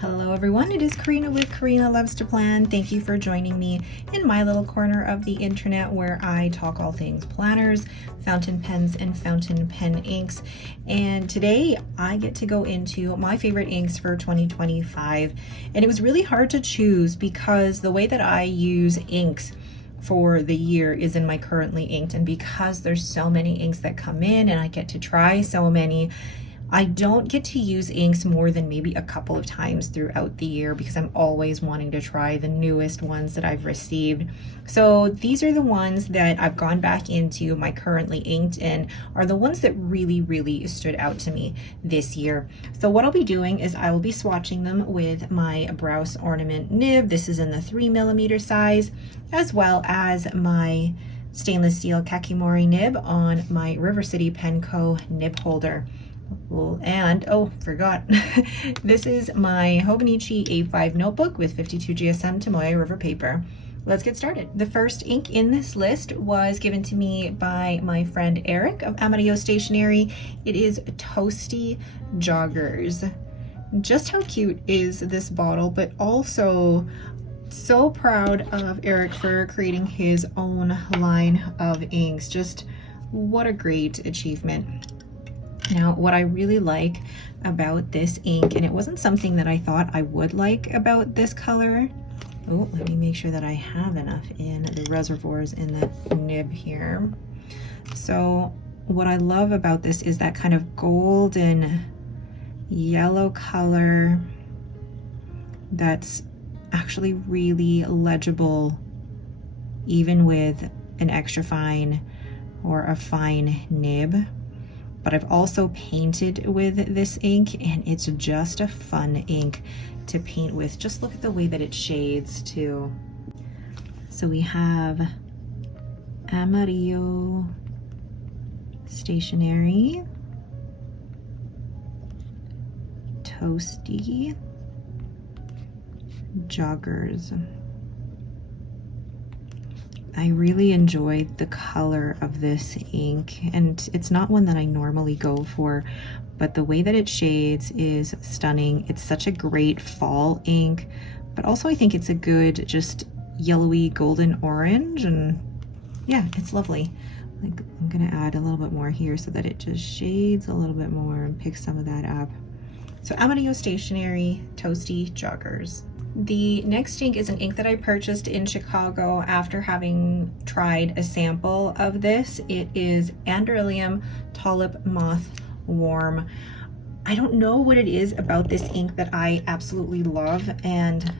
Hello everyone, it is Karina with Karina Loves to Plan. Thank you for joining me in my little corner of the internet where I talk all things planners, fountain pens, and fountain pen inks. And today I get to go into my favorite inks for 2025. And it was really hard to choose because the way that I use inks for the year is in my currently inked, and because there's so many inks that come in and I get to try so many, I don't get to use inks more than maybe a couple of times throughout the year because I'm always wanting to try the newest ones that I've received. So these are the ones that I've gone back into my currently inked and are the ones that really stood out to me this year. So what I'll be doing is I will be swatching them with my Browse ornament nib. This is in the 3mm size, as well as my stainless steel Kakimori nib on my River City Penco nib holder. And oh, forgot, this is my Hobonichi A5 notebook with 52 GSM Tomoe River paper. Let's get started. The first ink in this list was given to me by my friend Eric of Amado Stationary. It is Toasty Joggers. Just how cute is this bottle, but also so proud of Eric for creating his own line of inks. Just what a great achievement. Now, what I really like about this ink, and it wasn't something that I thought I would like about this color. Oh, let me make sure that I have enough in the reservoirs in the nib here. So what I love about this is that kind of golden yellow color that's actually really legible, even with an extra fine or a fine nib. But I've also painted with this ink, and it's just a fun ink to paint with. Just look at the way that it shades too. So we have Amado Stationary, Toasty Joggers. I really enjoyed the color of this ink, and it's not one that I normally go for, but the way that it shades is stunning. It's such a great fall ink, but also I think it's a good just yellowy golden orange, and yeah, it's lovely. Like, I'm gonna add a little bit more here so that it just shades a little bit more and picks some of that up. So Amado Stationary Toasty Joggers. The next ink is an ink that I purchased in Chicago after having tried a sample of this. It is Anderillium Tulip Moth Warm. I don't know what it is about this ink that I absolutely love, and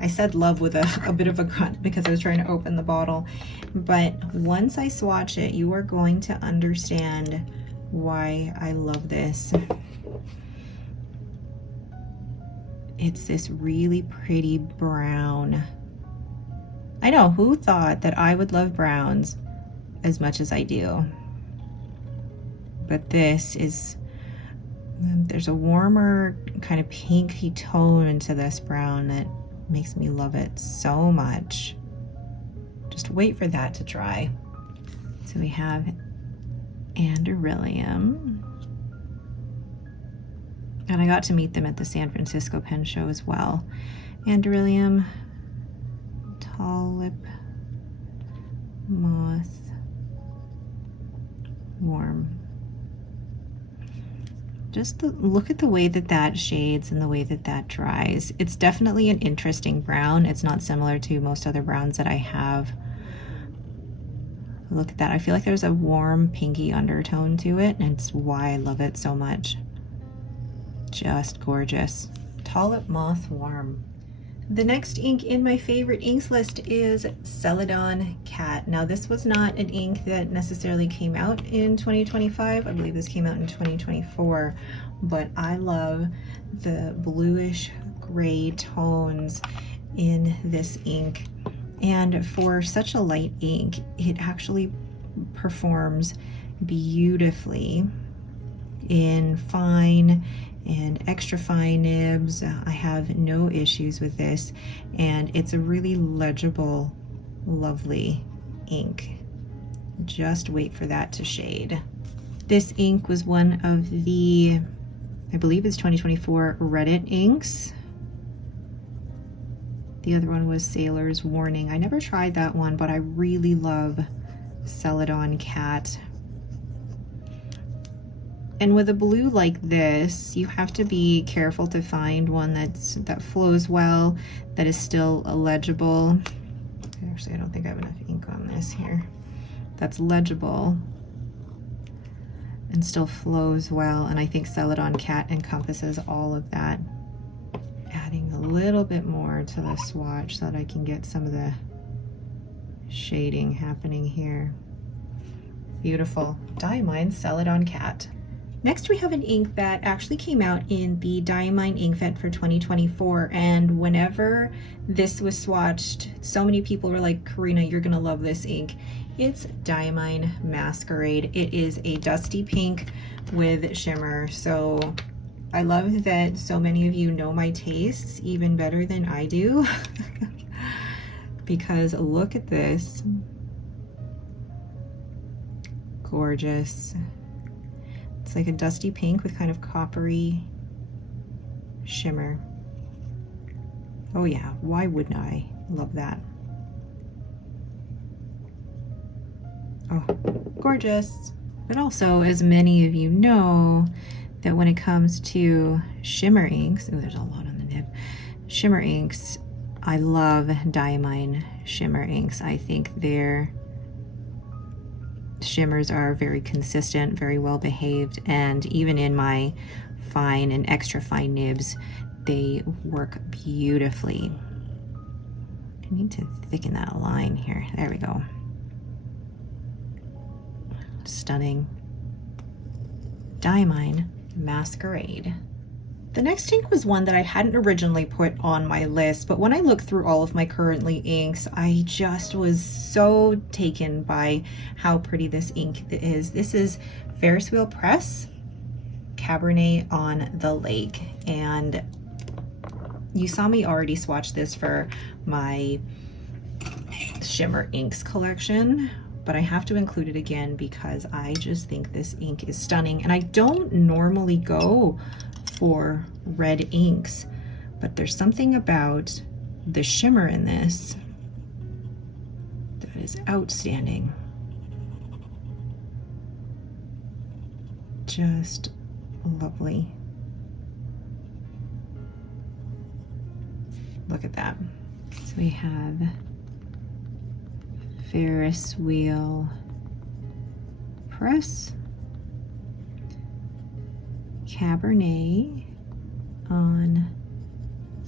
I said love with a bit of a grunt because I was trying to open the bottle, but once I swatch it, you are going to understand why I love this. It's this really pretty brown. I know, who thought that I would love browns as much as I do? But this is, there's a warmer kind of pinky tone to this brown that makes me love it so much. Just wait for that to dry. So we have Anderillium. And I got to meet them at the San Francisco Pen Show as well. Anderillium Tulip Moth Warm. Just look at the way that that shades and the way that that dries. It's definitely an interesting brown. It's not similar to most other browns that I have. Look at that. I feel like there's a warm pinky undertone to it, and it's why I love it so much. Just gorgeous. Tulip Moth Warm. The next ink in my favorite inks list is Seladon Cat. Now, this was not an ink that necessarily came out in 2025. I believe this came out in 2024, but I love the bluish gray tones in this ink. And for such a light ink, it actually performs beautifully in fine and extra fine nibs. I have no issues with this, and it's a really legible, lovely ink. Just wait for that to shade. This ink was one of the, I believe it's 2024 Reddit inks The other one was Sailor's Warning. I never tried that one, but I really love Seladon Cat. And with a blue like this, you have to be careful to find one that flows well, that is still legible. Actually, I don't think I have enough ink on this here. That's legible and still flows well. And I think Seladon Cat encompasses all of that. Adding a little bit more to the swatch so that I can get some of the shading happening here. Beautiful. Diamine Seladon Cat. Next, we have an ink that actually came out in the Diamine Ink Event for 2024, and whenever this was swatched, so many people were like, Karina, you're gonna love this ink. It's Diamine Masquerade. It is a dusty pink with shimmer, so I love that so many of you know my tastes even better than I do. Because look at this. Gorgeous. It's like a dusty pink with kind of coppery shimmer. Oh yeah, why wouldn't I love that? Oh, gorgeous. But also, as many of you know, that when it comes to shimmer inks, oh, there's a lot on the nib. Shimmer inks, I love Diamine Shimmer Inks. I think their shimmers are very consistent, very well behaved, and even in my fine and extra fine nibs, they work beautifully. I need to thicken that line here. There we go. Stunning. Diamine Masquerade. The next ink was one that I hadn't originally put on my list, but when I looked through all of my currently inks, I just was so taken by how pretty this ink is. This is Ferris Wheel Press Cabernet on the Lake, and you saw me already swatch this for my Shimmer Inks collection, but I have to include it again because I just think this ink is stunning. And I don't normally go for red inks, but there's something about the shimmer in this that is outstanding. Just lovely. Look at that. So we have Ferris Wheel Press Cabernet on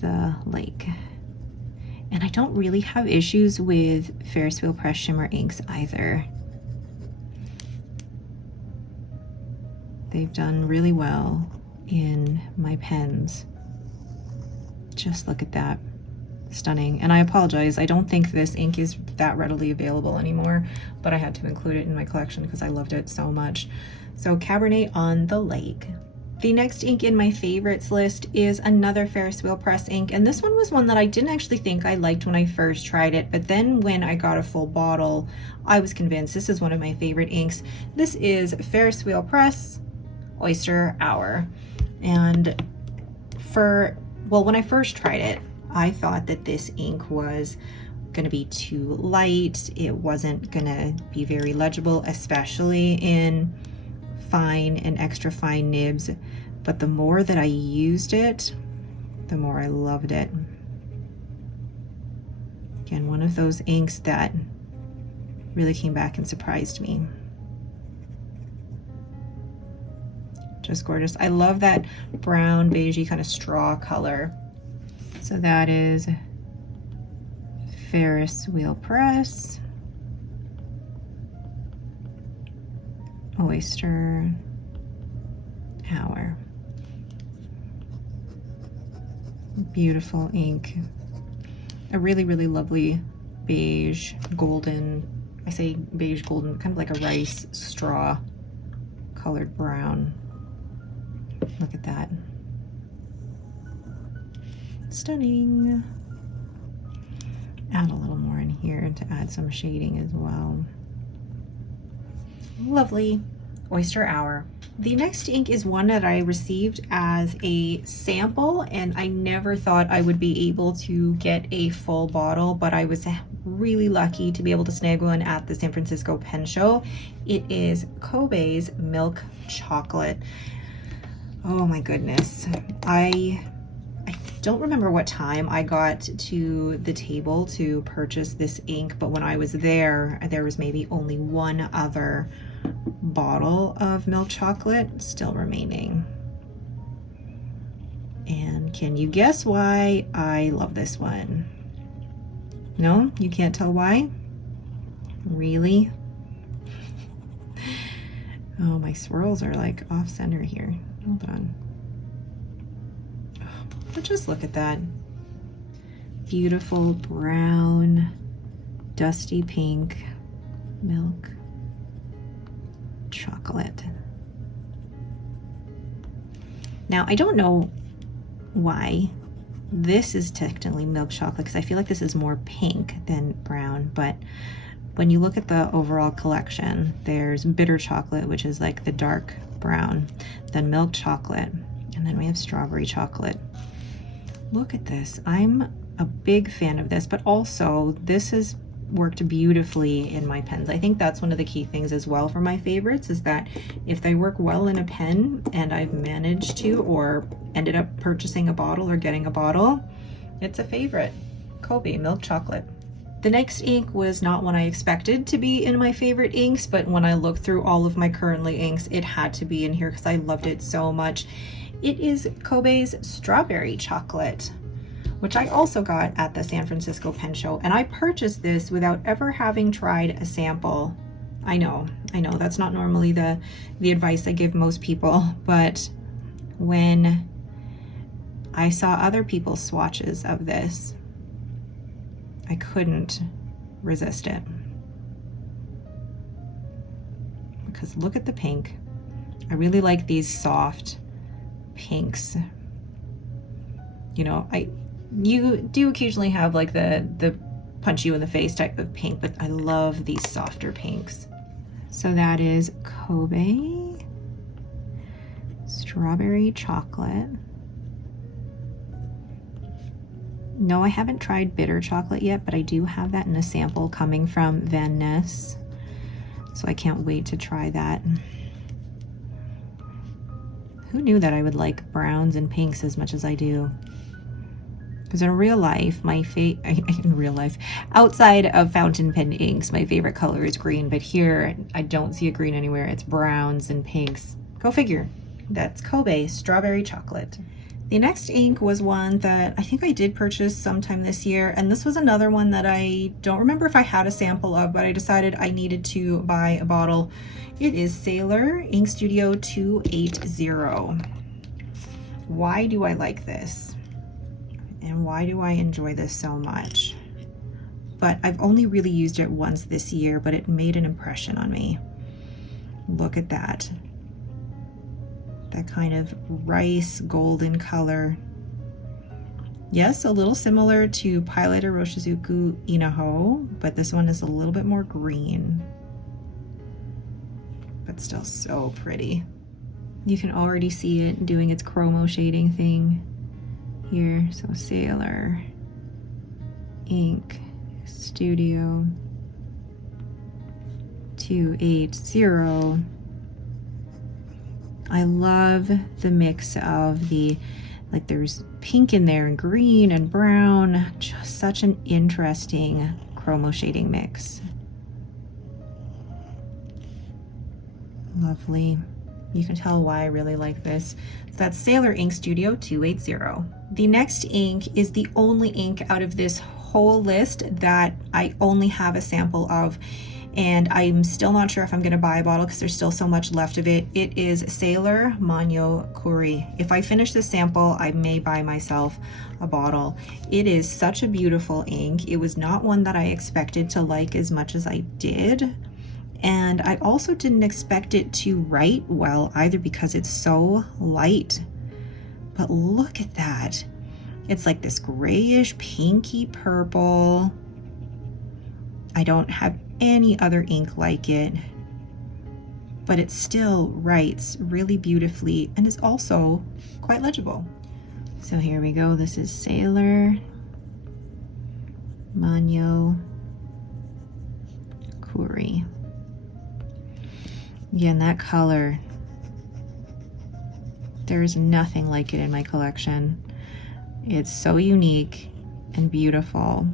the Lake. And I don't really have issues with Ferris Wheel Press Shimmer Inks either. They've done really well in my pens. Just look at that. Stunning. And I apologize, I don't think this ink is that readily available anymore, but I had to include it in my collection because I loved it so much. So Cabernet on the Lake. The next ink in my favorites list is another Ferris Wheel Press ink, and this one was one that I didn't actually think I liked when I first tried it, but then when I got a full bottle, I was convinced this is one of my favorite inks. This is Ferris Wheel Press Oyster Hour. And when I first tried it, I thought that this ink was going to be too light. It wasn't going to be very legible, especially in fine and extra fine nibs, but the more that I used it, the more I loved it. Again, one of those inks that really came back and surprised me. Just gorgeous. I love that brown beigey kind of straw color. So that is Ferris Wheel Press Oyster Hour. Beautiful ink. A really, really lovely beige golden, I say beige golden, kind of like a rice straw colored brown. Look at that. Stunning. Add a little more in here to add some shading as well. Lovely. Oyster Hour. The next ink is one that I received as a sample, and I never thought I would be able to get a full bottle, but I was really lucky to be able to snag one at the San Francisco Pen Show. It is Kobe's Milk Chocolate. Oh my goodness. I don't remember what time I got to the table to purchase this ink, but when I was there was maybe only one other bottle of milk chocolate still remaining. And can you guess why I love this one? No, you can't tell why? Really? Oh, my swirls are like off center here. Hold on. Oh, but just look at that. Beautiful brown, dusty pink milk chocolate. Now, I don't know why this is technically milk chocolate, because I feel like this is more pink than brown, but when you look at the overall collection, there's bitter chocolate, which is like the dark brown, then milk chocolate, and then we have strawberry chocolate. Look at this. I'm a big fan of this, but also this has worked beautifully in my pens. I think that's one of the key things as well for my favorites, is that if they work well in a pen and I've managed to or ended up purchasing a bottle or getting a bottle, it's a favorite. Kobe Milk Chocolate. The next ink was not one I expected to be in my favorite inks, but when I looked through all of my currently inks, it had to be in here because I loved it so much. It is Kobe's Strawberry Chocolate, which I also got at the San Francisco Pen Show, and I purchased this without ever having tried a sample. I know, that's not normally the advice I give most people, but when I saw other people's swatches of this, I couldn't resist it. Because look at the pink. I really like these soft pinks. You know, you do occasionally have like the punch you in the face type of pink, but I love these softer pinks. So that is Kobe Strawberry Chocolate. No, I haven't tried bitter chocolate yet, but I do have that in a sample coming from Van Ness, so I can't wait to try that. Who knew that I would like browns and pinks as much as I do? Because in real life, outside of fountain pen inks, my favorite color is green, but here I don't see a green anywhere. It's browns and pinks. Go figure. That's Kobe Strawberry Chocolate. The next ink was one that I think I did purchase sometime this year, and this was another one that I don't remember if I had a sample of, but I decided I needed to buy a bottle. It is Sailor Ink Studio 280. Why do I like this? And why do I enjoy this so much? But I've only really used it once this year, but it made an impression on me. Look at that. That kind of rice golden color. Yes, a little similar to Pilot Iroshizuku Inaho, but this one is a little bit more green. But still so pretty. You can already see it doing its chromo shading thing here. So Sailor Ink Studio 280. I love the mix of the, like there's pink in there and green and brown, just such an interesting chromo shading mix. Lovely. You can tell why I really like this. So that's Sailor Ink Studio 280. The next ink is the only ink out of this whole list that I only have a sample of, and I'm still not sure if I'm going to buy a bottle because there's still so much left of it. It is Sailor Manyo Curi. If I finish this sample, I may buy myself a bottle. It is such a beautiful ink. It was not one that I expected to like as much as I did. And I also didn't expect it to write well either because it's so light. But look at that. It's like this grayish pinky purple. I don't have any other ink like it, but it still writes really beautifully and is also quite legible. So here we go. This is Sailor Manyo Curi. Again, that color, there's nothing like it in my collection. It's so unique and beautiful.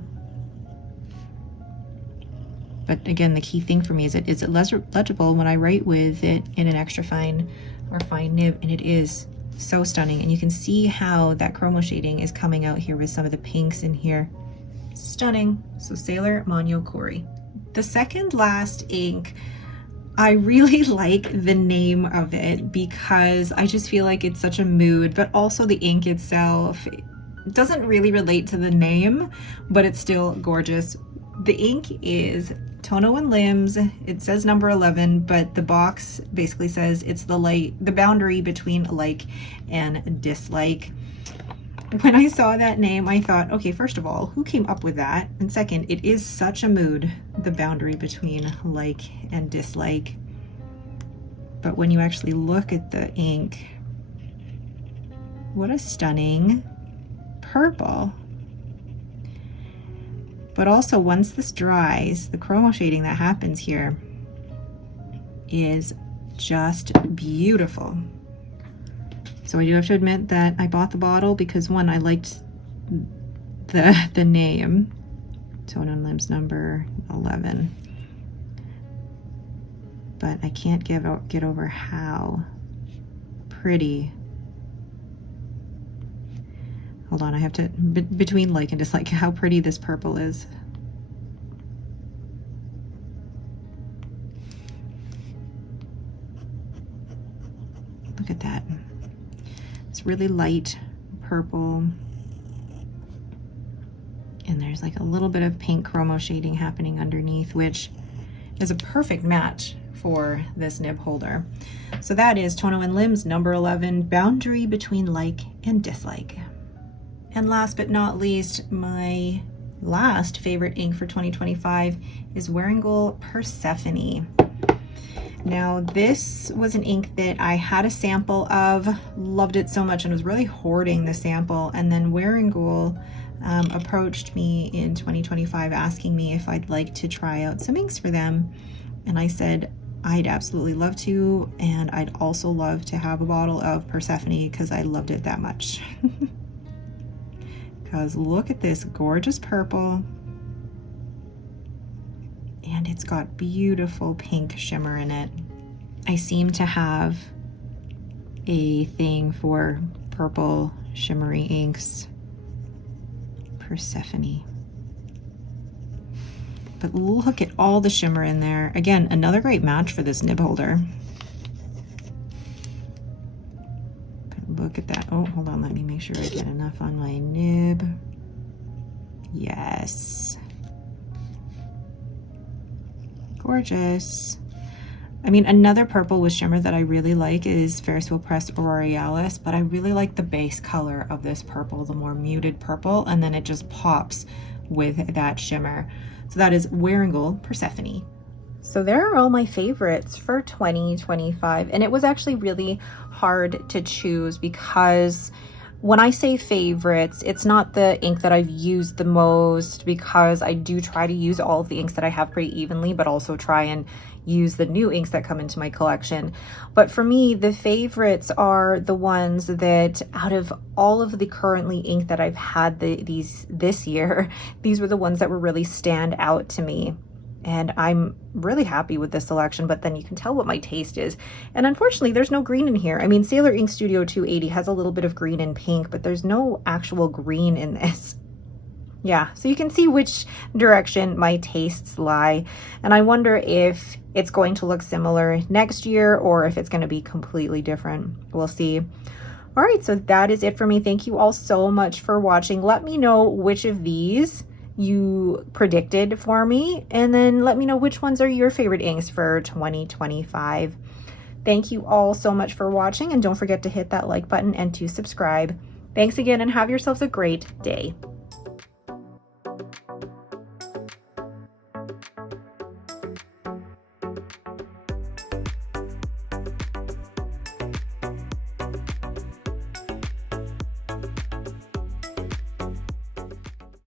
But again, the key thing for me is it legible when I write with it in an extra fine or fine nib, and it is so stunning. And you can see how that chromo shading is coming out here with some of the pinks in here. Stunning. So Sailor Manyo Curi. The second last ink, I really like the name of it because I just feel like it's such a mood, but also the ink itself doesn't really relate to the name, but it's still gorgeous. The ink is Tono and Limbs. It says number 11, but the box basically says it's the boundary between like and dislike. When I saw that name, I thought, okay, first of all, who came up with that? And second, it is such a mood, the boundary between like and dislike. But when you actually look at the ink, what a stunning purple. But also once this dries, the chromo shading that happens here is just beautiful. So I do have to admit that I bought the bottle because one, I liked the name, Tono and Limbs number 11. But I can't get over how pretty. Hold on, I have to, between like and dislike, how pretty this purple is. Look at that. It's really light purple. And there's like a little bit of pink chromo shading happening underneath, which is a perfect match for this nib holder. So that is Tono and Limbs number 11, boundary between like and dislike. And last but not least, my last favorite ink for 2025 is Wearingeul Persephone. Now this was an ink that I had a sample of, loved it so much and was really hoarding the sample, and then Wearingeul approached me in 2025 asking me if I'd like to try out some inks for them, and I said I'd absolutely love to, and I'd also love to have a bottle of Persephone because I loved it that much. Because look at this gorgeous purple, and it's got beautiful pink shimmer in it. I seem to have a thing for purple shimmery inks. Persephone. But look at all the shimmer in there. Again, another great match for this nib holder. But look at that. Oh, hold on, let me make sure I get enough on my nib. Yes. Gorgeous. I mean, another purple with shimmer that I really like is Ferris Wheel Press Aurealis, but I really like the base color of this purple, the more muted purple, and then it just pops with that shimmer. So that is Wearingeul Persephone. So there are all my favorites for 2025, and it was actually really hard to choose because when I say favorites, it's not the ink that I've used the most, because I do try to use all of the inks that I have pretty evenly, but also try and use the new inks that come into my collection. But for me, the favorites are the ones that out of all of the currently ink that I've had this year, these were the ones that were really stand out to me. And I'm really happy with this selection, but then you can tell what my taste is. And unfortunately, there's no green in here. I mean, Sailor Ink Studio 280 has a little bit of green and pink, but there's no actual green in this. Yeah, so you can see which direction my tastes lie. And I wonder if it's going to look similar next year or if it's going to be completely different. We'll see. All right, so that is it for me. Thank you all so much for watching. Let me know which of these you predicted for me, and then let me know which ones are your favorite inks for 2025. Thank you all so much for watching, and don't forget to hit that like button and to subscribe. Thanks again, and have yourselves a great day.